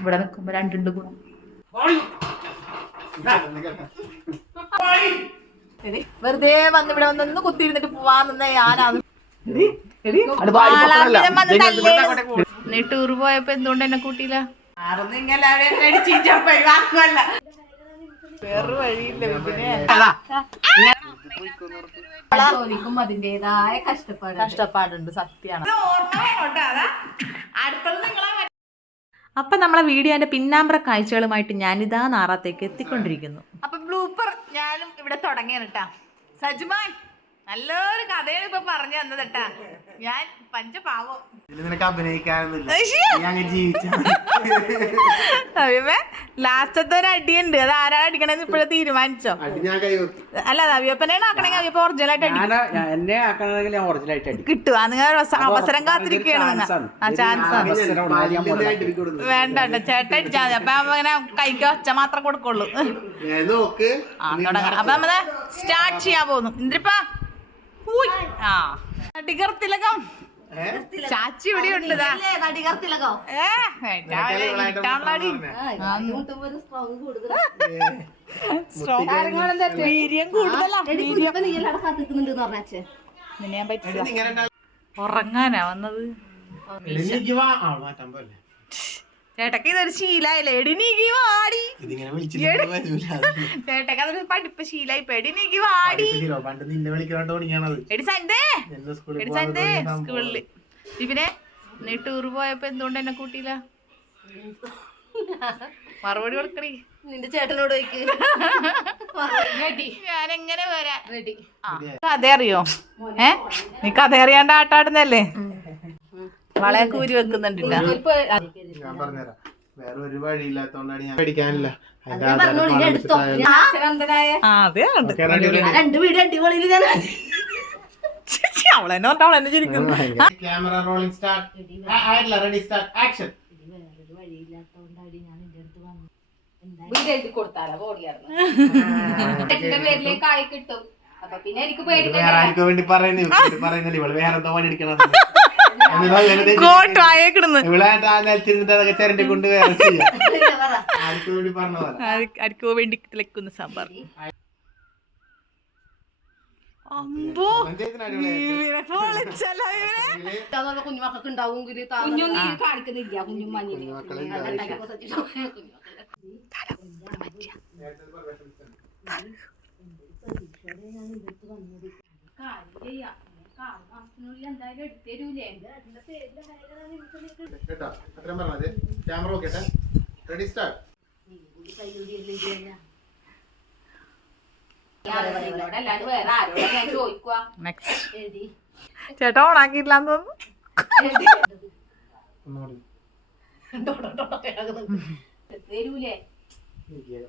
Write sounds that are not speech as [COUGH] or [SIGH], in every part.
ഇവിടെ നിൽക്കുമ്പോ രണ്ടുണ്ട് ഗുണം. വെറുതെ വന്ന് ഇവിടെ വന്ന് കുത്തിയിരുന്നിട്ട് പോവാൻ നിന്ന ഞാനാണ് നീ ടൂർ പോയപ്പോ എന്തുകൊണ്ട് എന്നെ കൂട്ടിയില്ല? വേറെ വഴിയില്ല പിന്നെ ചോദിക്കും അതിന്റേതായ കഷ്ടപ്പാട് കഷ്ടപ്പാടുണ്ട് സത്യമാണ്. അപ്പൊ നമ്മളെ വീഡിയോന്റെ പിന്നാമ്പ്ര കാഴ്ചകളുമായിട്ട് ഞാനിതാ നാറാത്തേക്ക് എത്തിക്കൊണ്ടിരിക്കുന്നു. അപ്പൊ ബ്ലൂപ്പർ ഞാനും ഇവിടെ തുടങ്ങിയാണ് കേട്ടാ സജുമാൻ നല്ലൊരു കഥയാണ് ഇപ്പൊ പറഞ്ഞു തന്നത് കേട്ടാ ഞാൻ പഞ്ചപാവം. നിനക്ക് അഭിനയിക്കാനൊന്നുമില്ല. ലാസ്റ്റത്തെ ഒരു അടിയുണ്ട്. അത് ആരാ അടിക്കണെന്ന് ഇപ്പോഴേ തീരുമാനിച്ചോ? അടി ഞാൻ കൈവക്കി അല്ല നവ്യപ്പനെയാണ് ആക്കണെങ്കിൽ അവിയപ്പ ഒറിജിനൽ ആയിട്ട് അടി ഞാൻ ഞാൻ- എന്നെ ആക്കണമെങ്കിൽ ഞാൻ ഒറിജിനൽ ആയിട്ട് കിട്ടും. നിങ്ങൾ അവസരം കാത്തിരിക്കുകയാണ് നിങ്ങൾ. ആ ചാൻസ് മുതലാക്കി. വേണ്ട ചേട്ടൻ അടിച്ചാൽ മതി. അപ്പൊ അങ്ങനെ ഇങ്ങനെ കൈക്ക് ഒച്ച മാത്രം കൊടുക്കുള്ളൂ. ഞാൻ നോക്ക്. അപ്പൊ നമ്മൾ സ്റ്റാർട്ട് ചെയ്യാൻ പോകുന്നു. ഇന്ദ്രിപ്പ ആ. ടികർത്തിലകം ചാച്ചി ഇവിടെ ഉണ്ട് ഏ. Strong. വീര്യം കൂടുതലാ. വീര്യം. നിന്നെ ഞാൻ പറ്റില്ല ഉറങ്ങാനാ വന്നത്. ചേട്ടക്ക് ഇതൊരു ശീലായില്ലേ? എടി നീക്കി വാടി. ചേട്ടക്ക് അതൊരു പഠിപ്പ് ശീലായി എടി നീക്കി വാടി. എടി സന്തേ എന്നെ സ്കൂളിൽ എടി സന്തേ. സ്കൂളിൽ. ഇവനെ നീ ടൂർ പോയപ്പോ എന്തുകൊണ്ട് എന്നെ കൂട്ടിയില്ല? മറുപടി കൊടുക്കണി നിന്റെ ചേട്ടനോട് [LAUGHS] ഞാൻ എങ്ങനെ വരാ? റെഡി ആ, കഥ അറിയോ ഏ? നീ കഥ അറിയാണ്ട് ആട്ടാടുന്നല്ലേ വളയെ കൂരി വെക്കുന്നുണ്ടില്ല ഞാൻ പറഞ്ഞുതരാം. വേറെ ഒരു വഴിയില്ലാത്തോണ്ടാണ് ഞാൻ ഞാൻ ഞാൻ അവളെന്നെ പറഞ്ഞ അവളെന്നെ ചിരിക്കുന്നു. ക്യാമറ റോളിംഗ് സ്റ്റാർട്ട് ആയിട്ടില്ല റെഡി സ്റ്റാർട്ട് ആക്ഷൻ കൊടുത്താലോ ഓടിയായിരുന്നു എന്റെ പേരിലേക്ക് ആയി കിട്ടും. അപ്പൊ പിന്നെ എനിക്ക് പേടിക്കണ്ട വേറെ ആർക്കോ വേണ്ടി പറയുന്നു ഇവൾക്ക് പറയുന്നില്ല ഇവൾ വേറെ എന്തോ പണി എടുക്കണം കോട്ട് ചെയ്യാം ആർക്കു വേണ്ടി തിളക്കുന്ന സാമ്പാർ അമ്പോ കുഞ്ഞുമക്കൾക്ക് ഉണ്ടാവും കുഞ്ഞൊന്നും കാണിക്കുന്നില്ല കുഞ്ഞും മഞ്ഞിൽ കുഞ്ഞുമക്കളുണ്ട്. അതുണ്ടാക്കിയപ്പോ സച്ചിൻ കുഞ്ഞുമക്കൾ. കാര്യം ചെയ്യാം. മാസത്തിനുള്ളിൽ എന്തായാലും എടുത്തരൂലേ? കേട്ടോ അത്രയും പറഞ്ഞത് ക്യാമറ നോക്കട്ടെ റെഡി സ്റ്റാർട്ട് ചേട്ടാ ഓണാക്കിയില്ലാന്ന് തോന്നുന്നു.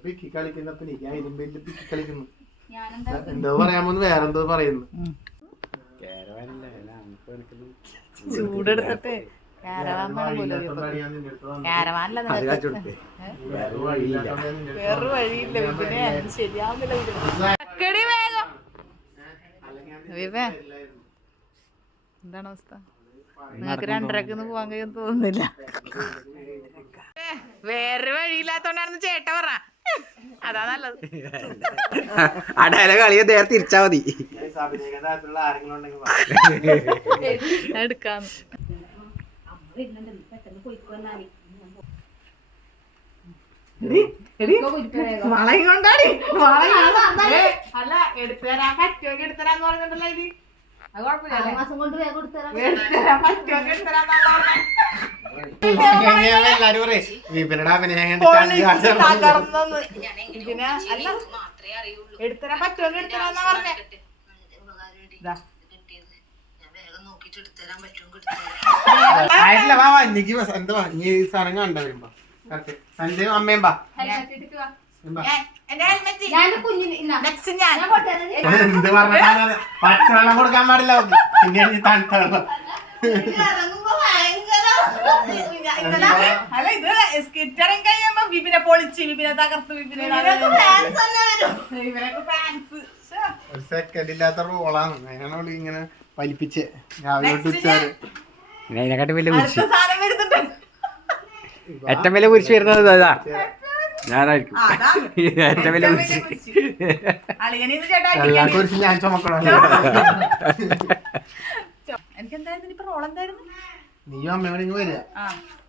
പിക്കി കളിക്കുന്നപ്പോ നീ ഞാൻ ഇരുമ്പിൽ പിക്കി കളിക്കുന്നു. ഞാനെന്താ എന്തോ പറയാമോന്ന് വേറെന്തോ പറയുന്നു. കേരളമല്ലേ, ചൂടെടുത്തിട്ട് കാരവാൻ വഴിയില്ലാത്തോണ്ടാണ് ഞാൻ നിന്റെ അടുത്ത് കാരവാനല്ല അത് കാണിച്ചു വേറെ വഴിയില്ലാത്തോണ്ടാണ് ഞാൻ നിന്റെ അടുത്ത് വേറെ വഴിയില്ല. വിപിനെ ശരിയാവുന്നില്ല വേഗം. വിപേ എന്താണ് അവസ്ഥ? നിങ്ങൾക്ക് രണ്ടരക്കൊന്ന് പോവാൻ കഴിയും തോന്നുന്നില്ല. വേറെ വേറൊരു വഴിയില്ലാത്തോണ്ടാണെന്ന് ചേട്ട പറ. അതാ നല്ലത്. അടയല കളിയെ നേരെ തിരിച്ചാ മതി. താല്പര്യമുള്ള ആരെങ്കിലും ഉണ്ടെങ്കിൽ എടുക്കാം വളയും കൊണ്ടാടി അല്ല എടുത്തു തരാൻ പറ്റുമെങ്കിൽ എടുത്തു തരാന്ന് പറഞ്ഞിട്ടുണ്ടല്ലോ ഇത് അത് കുഴപ്പമില്ല മാസം കൊണ്ട് വേഗം കൊടുത്തരാം എടുത്തു തരാൻ പറ്റുമെങ്കിൽ എടുത്തു തരാന്നാ പറഞ്ഞെ. ഞാൻ എല്ലാരും പറയും വിപിനയുടെ അഭിനയം കണ്ടിട്ട് പൊളിച്ച് അങ്ങ് കാണിച്ചു തന്നു. തകർന്നെന്ന്. ഇതിനെ അല്ല എടുത്തരാൻ പറ്റുമെങ്കിൽ എടുത്തരാന്നാ പറഞ്ഞെ. ആയിട്ടില്ല വാ വാ എനിക്ക് എന്താ വാ നീ ഈ സാധനം കണ്ട വരുമ്പോ. കറക്റ്റ്. സന്ധ്യയും അമ്മയും ബാ എന്ത് പറഞ്ഞാൽ പച്ചവെള്ളം കൊടുക്കാൻ പാടില്ല. പിന്നെ തണുത്ത വെള്ളം അല്ല ഇത് സ്കിറ്ററിങ് കഴിയുമ്പോ വിപിനെ പൊളിച്ച് വിപിനെ തകർത്ത് വിപിനെ. ഇവരൊക്കെ ഫാൻസ് ഒരു സെക്കൻഡ് ഇല്ലാത്ത റോളാണ് അതിനാണ് അവൾ ഇങ്ങനെ വലിപ്പിച്ച്. രാവിലെ തൊട്ട് ഉച്ച വരെ അതിനെക്കാട്ടി വലിയ കുരിശ്. ഏറ്റവും വലിയ കുരിശ് വരുന്നത് അതാ ഞാനായിരിക്കും. ഏറ്റവും വലിയ കുരിശ്. എല്ലാ ഞാൻ ചുമക്കണം. എനിക്ക് എന്തായിരുന്നു ഇപ്പൊ റോൾ എന്തായിരുന്നു? നീയും അമ്മയോടെ ഇങ്ങ് വരിക. ആ.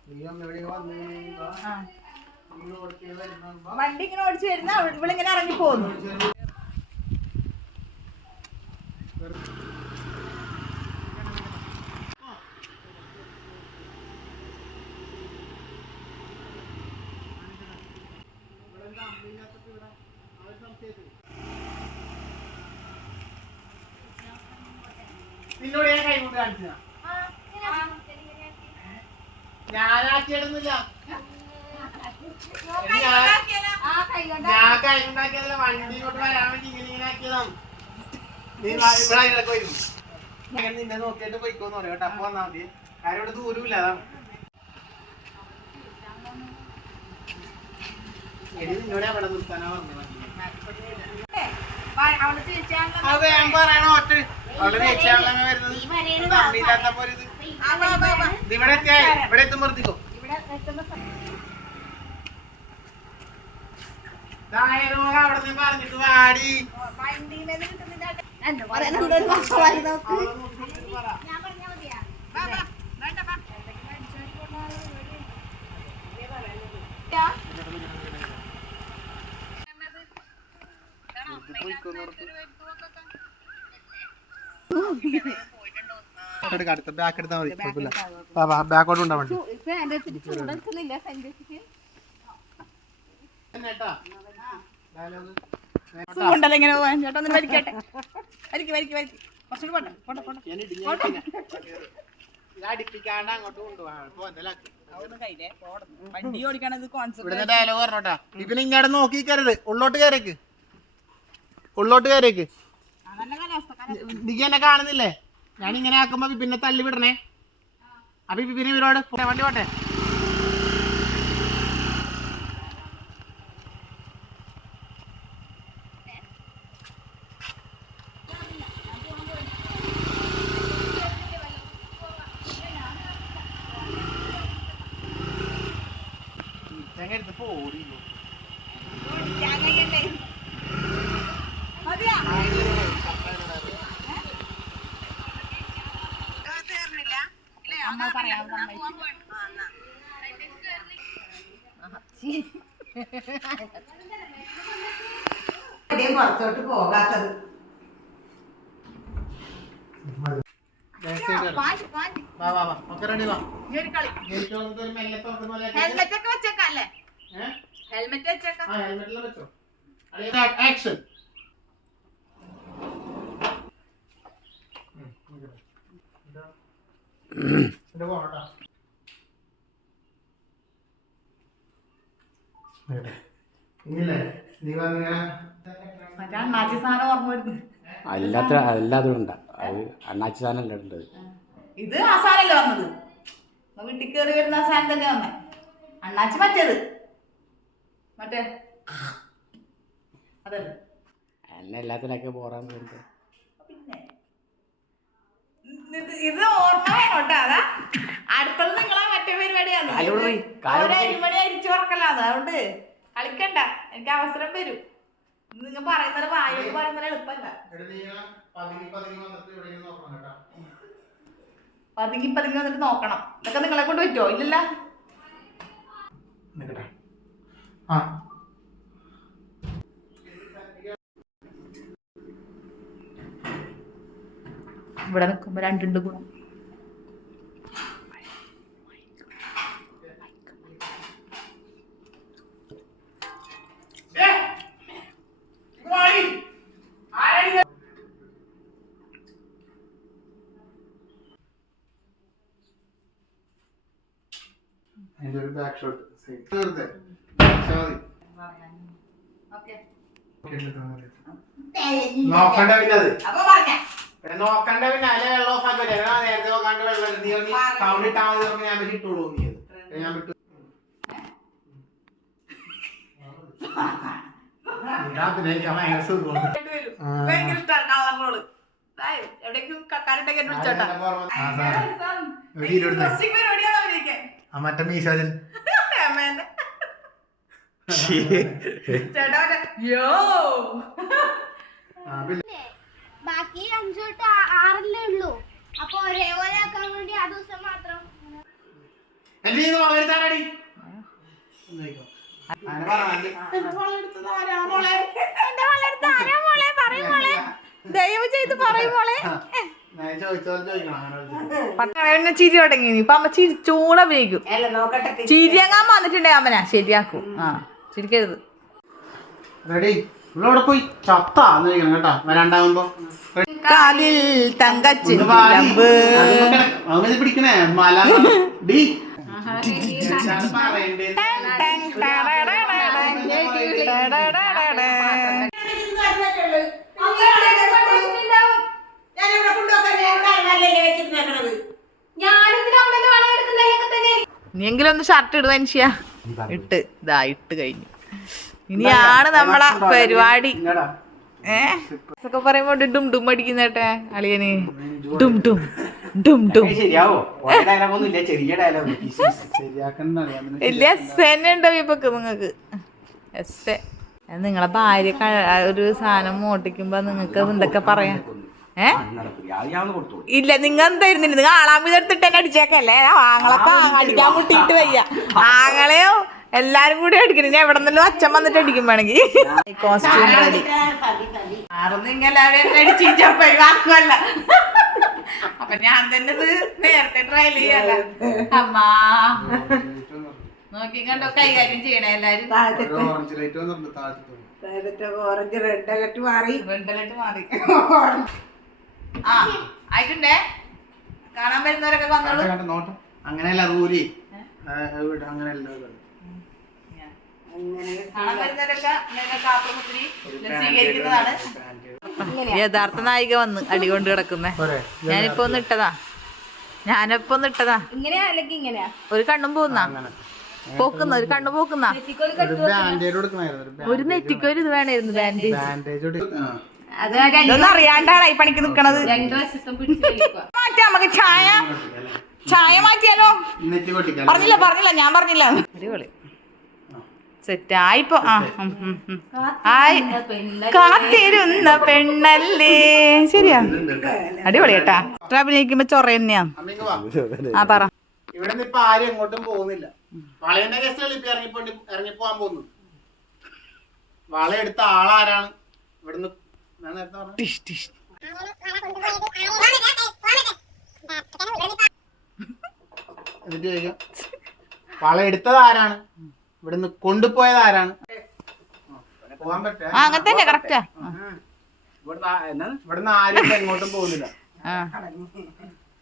നീയും അമ്മയോടെ വന്നു വണ്ടി ഇങ്ങനെ ഓടിച്ചു വരുന്ന ഇവളിങ്ങനെ ഇറങ്ങി പോകുന്നു. നിന്നോട് ഞാൻ കൈകൊണ്ട് കാണിച്ചതാ. കൊണ്ട് ഞാൻ കൈകൊണ്ടാക്കിയതല്ല വണ്ടി കൊണ്ട് വരാൻ വേണ്ടി ഇങ്ങനെ ഇങ്ങനെ ആക്കിയതാണ്. നീ ഇവിടെ ഞാൻ നിന്നെ ഇവിടെ അവിടെ നിർത്താനാ പറഞ്ഞത്? അത് ഞാൻ വരുന്നത്. ഇത്? ഇവിടെ അവിടെ നിന്ന് പറഞ്ഞിട്ട് വാടി. അടുത്ത ബാക്ക് എടുത്താൽ മതി കുഴപ്പമില്ല. വാ, വാ, ബാക്കോട്ട് ഉണ്ടാ വണ്ടി ഫാന്റെ ഇങ്ങനെ പോവാൻ. ചേട്ടാ ഒന്ന് കുറച്ചുകൂടി പോട്ടെ പോട്ടെ പോട്ടെ. അങ്ങോട്ട് കൊണ്ടുപോകാം. ഇവിടുന്ന് ഡയലോഗ് പറഞ്ഞോട്ടാ. ഇവന് ഇങ്ങോട്ട് നോക്കി കയറരുത് ഉള്ളോട്ട് കയറേക്ക് ഉള്ളോട്ട് കയറേക്ക് നീ എന്നെ കാണുന്നില്ലേ? ഞാൻ ഇങ്ങനെ ആക്കുമ്പോ പിന്നെ തല്ലി വിടണേ അപ്പൊ ഇവരോട് വണ്ടി പോട്ടെ എടുത്ത് പോടി അമ്മ പറയാൻ പുറത്തോട്ട് പോകാത്തത് വാ വാ വാ ഒക്കെ റെഡി വാ ഒരു കളി ഗേറ്റ് വന്നിട്ട് ഒരു മെല്ലെ തുറക്കുന്ന പോലെ ആക്കി. ഹെൽമെറ്റ് ഒക്കെ വെച്ചേക്കാം അല്ലേ ഏ? ഹെൽമെറ്റ് വെച്ചേക്കാം ആ ഹെൽമെറ്റിലും വെച്ചോ. ആക്ഷൻ സാധനം അല്ലാത്ത അല്ലാതെ ഉണ്ടാ അത് അണ്ണാച്ചി സാധനമല്ല ഉള്ളത് ഇത് ആ സാധനല്ലേ വന്നത്? വീട്ടിൽ കയറി വരുന്ന ആ സാധനം തന്നെ വന്നേ. അണ്ണാച്ചി മറ്റേത്. മറ്റേ അതല്ലേ. എന്നെ എല്ലാത്തിനൊക്കെ പോറാൻ തോന്നുന്നു പിന്നെ. ഇത് ഇത് ഓർമ്മ വേണം കേട്ടോ അതാ? അടുത്തത് നിങ്ങളാ മറ്റേ പരിപാടിയാണ് കാലുപൊടി, കാലുപൊടി. ഒരു അരിമണി അരിച്ചു ഉറക്കല്ലാന്ന് അതുകൊണ്ട് കളിക്കണ്ട. എനിക്ക് അവസരം വരും. നിങ്ങൾ പറയുന്നത് വായോട് പറയുന്നത് എളുപ്പമല്ല. പതുങ്ങി പതുങ്ങി വന്നിട്ട് നോക്കണം ഇതൊക്കെ നിങ്ങളെ കൊണ്ട് പറ്റുമോ ഇല്ലല്ല. ആ. ഇവിടെ നിൽക്കുമ്പോ രണ്ടുണ്ട് ഗുണം. അതിന്റെ ഒരു ബാക്ക് ഷോട്ട് വെറുതെ നോക്കണ്ട പിന്നെ അത്. നോക്കണ്ട പിന്നെ അല്ലെ? വെള്ളം ഓഫ് ആക്കി നേരത്തെ നോക്കാണ്ട് വെള്ളം നീ ഒന്ന് സൗണ്ട് ഇട്ടാ മതി ഞാൻ ഇട്ടോളൂ നീ അത്. ഞാൻ വിട്ടു. മറ്റേ മീശോയിൽ ചേട്ടാ മറ്റേ, യോ ആ, പിന്നെ [LAUGHS] [LAUGHS] ബാക്കി അഞ്ചു തൊട്ട് ആറല്ലേ ഉള്ളൂ. അപ്പൊ ഒരേപോലെ ആക്കാൻ വേണ്ടി ആ ദിവസം മാത്രം. ദയവ് ചെയ്ത്. പട്ടണ ചിരി തുടങ്ങി ഇപ്പൊ അമ്മ ചിരിച്ചൂടെ അഭിനയിക്കും ചിരിയങ്ങാൻ വന്നിട്ടുണ്ടേ അമ്മനാ. ശരിയാക്കും. ആ. ചിരിക്കരുത് റെഡി ഇവിടെ പോയി ചോദിക്കണം കേട്ടാ വരാണ്ടാവുമ്പോ കാലിൽ. അവനെ പിടിക്കണേ മല ഡി തന്നെ ഇനിയെങ്കിലും ഒന്ന് ഷർട്ട് ഇടുവാൻ മനുഷ്യ ഇട്ട് ഇതാ ഇട്ട് കഴിഞ്ഞു. ഇനിയാണ് നമ്മളെ പരിപാടി. ഏഹ് പറയുമ്പോ ഡും ഡും അടിക്കുന്നേട്ടെ അളിയന്. ഡും ഡും ഡും ഡും. വലിയ എസ് തന്നെ ഉണ്ടോ ഇപ്പൊ നിങ്ങക്ക്? എസ് നിങ്ങളെ ഭാര്യ ഒരു സാധനം മോട്ടിക്കുമ്പോ നിങ്ങക്ക് എന്തൊക്കെ പറയാ? ഇല്ല നിങ്ങൾ എന്തായിരുന്നില്ല നിങ്ങൾ ആളാമ്പി എടുത്തിട്ട് തന്നെ അടിച്ചേക്കല്ലേ ആങ്ങളൊക്കെ അടിക്കാൻ മുട്ടിയിട്ട് വയ്യ. ആങ്ങളെയോ? എല്ലാരും കൂടി അടിക്കണം. ഇനി എവിടെ നിന്നല്ലോ അച്ഛൻ വന്നിട്ട് അടിക്കും വേണമെങ്കിൽ കോസ്റ്റ്യൂം റെഡി. വാക്കുമല്ല അപ്പൊ ഞാൻ തന്നെ ഇത് നേരത്തെ ട്രയൽ ചെയ്യല്ല അമ്മാ. നോക്കി കണ്ടോ കൈകാര്യം ചെയ്യണേ എല്ലാരും? ഓറഞ്ച് റെഡ് വന്നിട്ടുണ്ട് മാറി. റെഡ് റെഡിലിട്ട് മാറി. [LAUGHS] ആ ആയിട്ടുണ്ടേ. കാണാൻ വരുന്നവരൊക്കെ വന്നോളൂ. നോട്ടം അങ്ങനെയല്ല റൂലി. അങ്ങനെയല്ല യഥാർത്ഥ നായിക വന്ന് അടികൊണ്ട് കിടക്കുന്നേ? ഞാനിപ്പോ ഒന്ന് ഇട്ടതാ. ഞാനിപ്പോ ഒന്ന് ഇട്ടതാ. ഇങ്ങനെയാ അല്ലെങ്കിൽ ഇങ്ങനെയാ? ഒരു കണ്ണും പോകുന്ന പോക്കുന്ന ഒരു കണ്ണു പോക്കുന്ന. ഒരു നെറ്റിക്കൊരു ഇത് വേണമായിരുന്നു ബാൻഡേജ് ഇതൊന്നും അറിയാണ്ടാണ് ഈ പണിക്ക് നിക്കണത്. മാറ്റാ നമുക്ക് ചായ. ചായ മാറ്റിയാലോ? പറഞ്ഞില്ല പറഞ്ഞില്ല ഞാൻ പറഞ്ഞില്ല. അടിപൊളി. സെറ്റ് ആയിപ്പോ. ആ. ആയി. കാത്തിരുന്ന പെണ്ണല്ലേ. ശരിയാ. അടിപൊളി കേട്ടാ അഭിനയിക്കുമ്പോ ചൊറ തന്നെയാ. വാ. ആ പറ. ഇവിടെ നിന്ന് ഇപ്പൊ ആരും എങ്ങോട്ടും പോകുന്നില്ല. വളയുടെ കേസിലല്ല ഇപ്പൊ ഇറങ്ങിപ്പോ ഇറങ്ങിപ്പോവാൻ പോകുന്നു. വള എടുത്ത ആളാരാണ് ഇവിടുന്ന് എന്നിട്ട് ചോദിക്കാം. വള എടുത്തത് ആരാണ്? ഇവിടുന്ന് കൊണ്ടുപോയത് ആരാണ്? പോവാൻ പറ്റാ അങ്ങനെ തന്നെ കറക്റ്റാ ഇവിടുന്ന് ആരും എങ്ങോട്ടും പോകുന്നില്ല. ആ.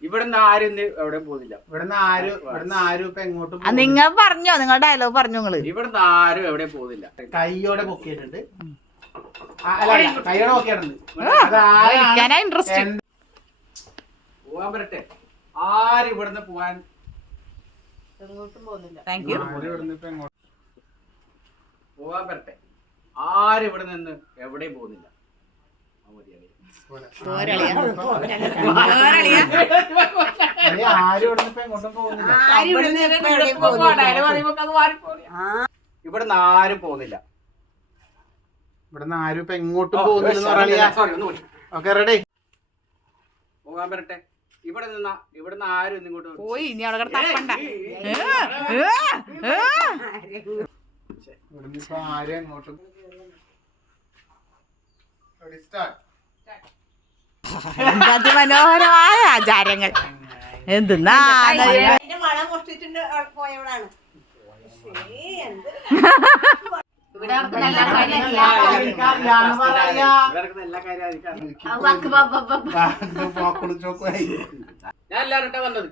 ഇവിടുന്ന് ആരും എവിടെ പോകുന്നില്ല. ഇവിടുന്ന് ആരും ഇവിടുന്ന് ആരും ഇപ്പൊ എങ്ങോട്ടും നിങ്ങൾ പറഞ്ഞോ നിങ്ങളുടെ ഡയലോഗ് പറഞ്ഞു നിങ്ങൾ. ഇവിടുന്ന് ആരും എവിടെ പോകുന്നില്ല. കൈയോടെ പൊക്കിയിട്ടുണ്ട്. പറ്റട്ടെ? ആരും ഇവിടുന്ന് താങ്ക് യു എങ്ങോട്ടും പോകാൻ പറ്റട്ടെ? ആരും ഇവിടെ നിന്ന് എവിടെയും പോകുന്നില്ല? ഇവിടുന്ന് ആരും പോകുന്നില്ല. ഇവിടുന്ന് ആരും ഇപ്പൊ എങ്ങോട്ട് പോകുന്നില്ല ഓക്കെ റെഡി പോകാൻ പറ്റട്ടെ ഇവിടെ നിന്ന ഇവിടുന്ന് ആരും ഇങ്ങോട്ട് പോയി ഇനി അവിടെ കിടന്ന് തപ്പണ്ട. ഇവിടുന്ന് ഇപ്പൊ ആരും അതിമനോഹരമായ ആചാരങ്ങൾ? എന്തെന്നാ അതിന്റെ മണം മോഷ്ടിച്ചിട്ട് പോയവളാണ്. ഇവിടെ നടക്കുന്ന എല്ലാ. ഞാൻ വന്നത്.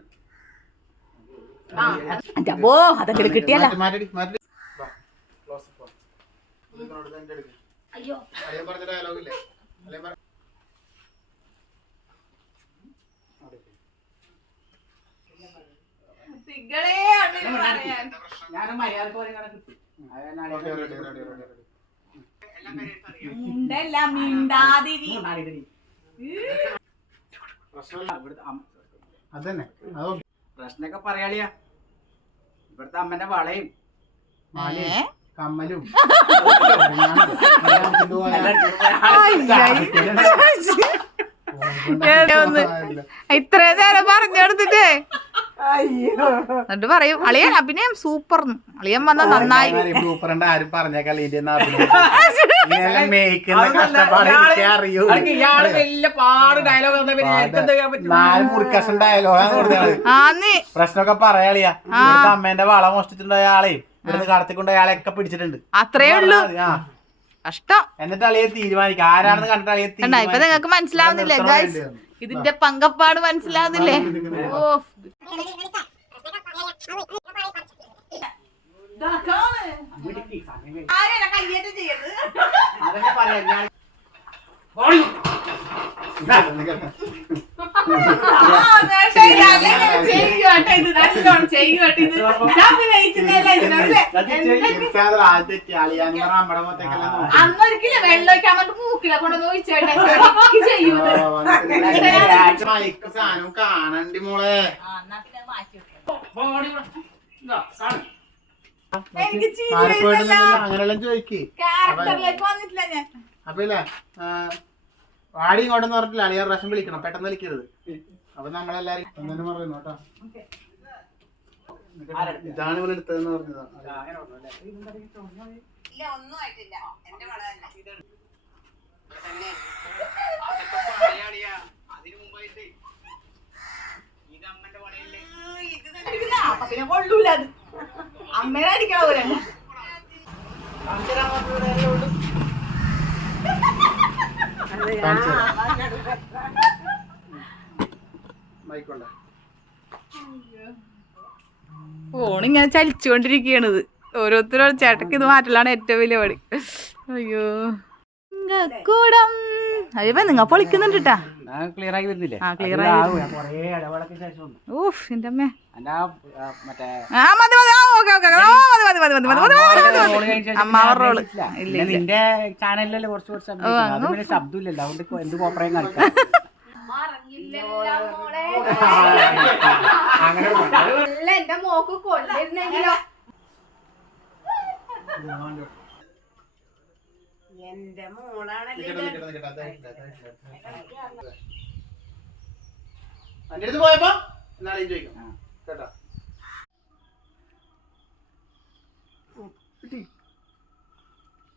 അപ്പോ അതെങ്കിലും കിട്ടിയല്ല. മാറ്റി, ഞാനും മര്യാദ പോലെ കിട്ടി. പ്രശ്നൊക്കെ പറയാളിയാ. ഇവിടുത്തെ അമ്മന്റെ വളയും. കമ്മലും. [LAUGHS] ഇത്ര നേരം പറഞ്ഞെടുത്തിട്ടേ എന്നിട്ട് പറയും അളിയൻ അഭിനയം സൂപ്പർ അളിയൻ വന്ന നന്നായി. സൂപ്പറിന്റെ ആരും പറഞ്ഞേക്കാൾ പ്രശ്നമൊക്കെ പറയാളിയാ അമ്മേന്റെ വള മോഷ്ടിച്ചിട്ടുണ്ടായ ആളെ ഇവിടുന്ന് കടത്തിക്കൊണ്ട് ആളെയൊക്കെ പിടിച്ചിട്ടുണ്ട്. അത്രേ ഉള്ളൂ. എന്നിട്ട് അളിയെ തീരുമാനിക്കാം. ആരാണെന്ന് കണ്ടിട്ട് അളിയെ ഇപ്പൊ നിങ്ങൾക്ക് മനസ്സിലാവുന്നില്ല ഇതിന്റെ പങ്കപ്പാട് മനസ്സിലാകുന്നില്ലേ ഓ ആരെയാ കയ്യേറ്റം ചെയ്യരുത് അന്നൊരിക്കലും വെള്ളമൊക്കെ അങ്ങോട്ട് മൂക്കില കൊണ്ടൊന്ന് ഒഴിച്ചോട്ടെ സാധനം കാണണ്ടി മോളെ എനിക്ക് അങ്ങനെല്ലാം ചോദിക്ക് ക്യാരക്ടറിലേക്ക് വന്നിട്ടില്ല ഞാൻ അപ്പൊ ഇല്ലേ ആ, വാടി ഇങ്ങോട്ടെന്ന് പറഞ്ഞിട്ടില്ല? അളിയാർ പ്രാവശ്യം വിളിക്കണം. പെട്ടെന്ന് വിളിക്കരുത്. അപ്പൊ നമ്മളെല്ലാരും അങ്ങനെ പറയുന്നു കേട്ടോ. ഇതാണ് ഇവിടെ എടുത്തതെന്ന് പറഞ്ഞതാ. അപ്പൊ പിന്നെ കൊള്ളൂല അത്. അമ്മേനെ അടിക്കണ പോലെ ഫോണിങ്ങനെ ചലിച്ചുകൊണ്ടിരിക്കുകയാണിത് ഓരോരുത്തരും ചേട്ടക്ക് ഇത് മാറ്റലാണ് ഏറ്റവും വലിയ പണി. അയ്യോ. കൂടം അയ്യോ നിങ്ങൾ പൊളിക്കുന്നുണ്ട് ട്ടാ. ക്ലിയർ ആയി വരുന്നില്ലേ? ആ ക്ലിയർ ഊഫ് എന്റെ അമ്മേ. അമ്മാവറോൾ ഇല്ല നിന്റെ ചാനലിലല്ലേ കുറച്ച് കുറച്ച് ശബ്ദമില്ലല്ലോ. അതുകൊണ്ട് എന്ത് കോപ്പറേയും കാണിക്കാം? അങ്ങനെ എന്റെ മോക്ക് കൊള്ളിരുന്നെങ്കിലോ എന്റെ മോളാണല്ലേ എന്റെ അടുത്ത് പോയപ്പോ ചോദിക്കാം കേട്ടോ.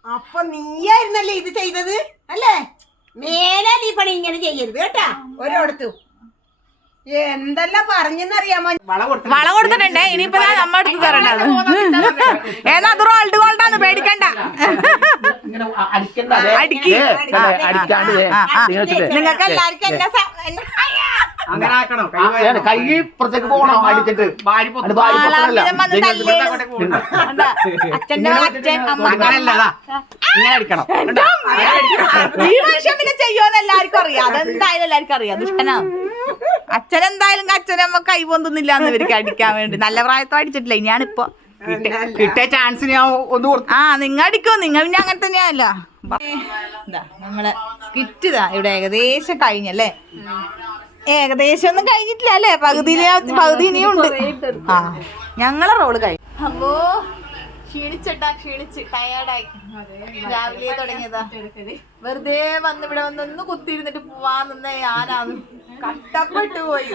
അപ്പൊ നീയായിരുന്നല്ലേ ഇത് ചെയ്തത്? അല്ലേ? മേലെ നീ പണി ഇങ്ങനെ ചെയ്യരുത് കേട്ടാ. ഒരിടത്തും. എന്തെല്ലാം പറഞ്ഞെന്നറിയാമോ? വള കൊടുത്തു വള കൊടുത്തിട്ടുണ്ടേ. ഇനിയിപ്പോ നമ്മ അടുത്ത് തരണ്ടത് ഏതാ അത് റോൾഡ് ഗോൾഡാന്ന് പേടിക്കണ്ട. നിങ്ങൾക്ക് എല്ലാവർക്കും എന്നെ കൈ വാരി- കൈ പുറത്തേക്ക് പോകണം അടിച്ചിട്ട് ഇങ്ങനെ അടിക്കണം. ചെയ്യുമെന്ന് എല്ലാവർക്കും അറിയാം. അതെന്തായാലും എല്ലാവർക്കും അറിയാം. ദുഷ്ടനാ അച്ഛൻ എന്തായാലും അച്ഛനമ്മ കൈ പൊന്തുന്നില്ല എന്ന് ഇവർക്ക് അടിക്കാൻ വേണ്ടി. നല്ല പ്രായത്തോ അടിച്ചിട്ടില്ല. ഇനിയാണിപ്പോ കിട്ടിയ ചാൻസ് ഞാൻ ഒന്ന് ആ നിങ്ങ അടിക്കോ. നിങ്ങൾ പിന്നെ അങ്ങനെ തന്നെയാല്ല നമ്മൾ നമ്മളെ സ്കിറ്റ് ഇതാ ഇവിടെ ഏകദേശം കഴിഞ്ഞല്ലേ? ഏകദേശം ഒന്നും കഴിഞ്ഞിട്ടില്ല അല്ലേ? പകുതി പകുതി ഇനിയും ഉണ്ട്. ആ ഞങ്ങളെ റോൾ കഴിഞ്ഞു. അപ്പോ ക്ഷീണിച്ചട്ടാ ക്ഷീണിച്ച്. ടയേർഡായി രാവിലെ തുടങ്ങിയതാ. വെറുതെ വന്ന് ഇവിടെ വന്ന് ഒന്ന് കുത്തിയിരുന്നിട്ട് പോവാൻ നിന്ന ഞാനാന്ന് കഷ്ടപ്പെട്ടു പോയി.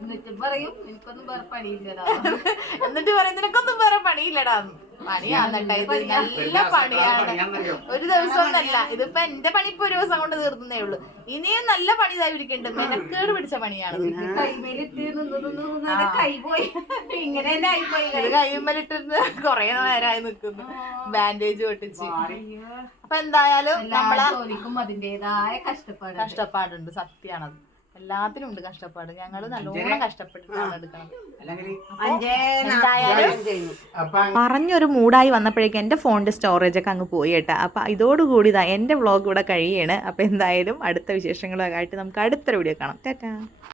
എന്നിട്ട് പറയും എനിക്കൊന്നും വേറെ പണിയില്ലടാ. [LAUGHS] എന്നിട്ട് പറയും നിനക്കൊന്നും വേറെ പണിയില്ലടാ. ഇത് നല്ല പണിയാണ് ഒരു ദിവസം ഒന്നല്ല. ഇതിപ്പോ എന്റെ പണി ഇപ്പൊ ഒരു ദിവസം കൊണ്ട് തീർന്നേ ഉള്ളൂ. ഇനിയും നല്ല പണി ഇതായിരിക്കുന്നുണ്ട് മെനക്കേട് പിടിച്ച പണിയാണ്. ഇങ്ങനെ തന്നെ ആയിപ്പോയി ഇത് കയ്യുമ്മലിട്ടിരുന്ന് കൊറേ നേരമായി നിക്കുന്നു. ബാൻഡേജ് പൊട്ടിച്ച്. അപ്പൊ എന്തായാലും നമ്മളെ അതിന്റേതായ കഷ്ടപ്പാട് കഷ്ടപ്പാടുണ്ട്. സത്യാണത് എല്ലാത്തിനും ഉണ്ട് കഷ്ടപ്പാട്. ഞങ്ങൾ നല്ലോണം കഷ്ടപ്പെട്ടിട്ടാണ് എടുക്കണം അല്ലെങ്കിൽ എന്തായാലും അപ്പൊ പറഞ്ഞൊരു മൂടായി വന്നപ്പോഴേക്കും എന്റെ ഫോണിന്റെ സ്റ്റോറേജ് ഒക്കെ അങ്ങ് പോയി കേട്ടോ. അപ്പോൾ ഇതോടുകൂടി ഇതാ എന്റെ വ്ളോഗ് ഇവിടെ കഴിയാണ് അപ്പോൾ എന്തായാലും അടുത്ത വിശേഷങ്ങളൊക്കെ ആയിട്ട് നമുക്ക് അടുത്തൊരു വീഡിയോ കാണാം. ടാറ്റാ.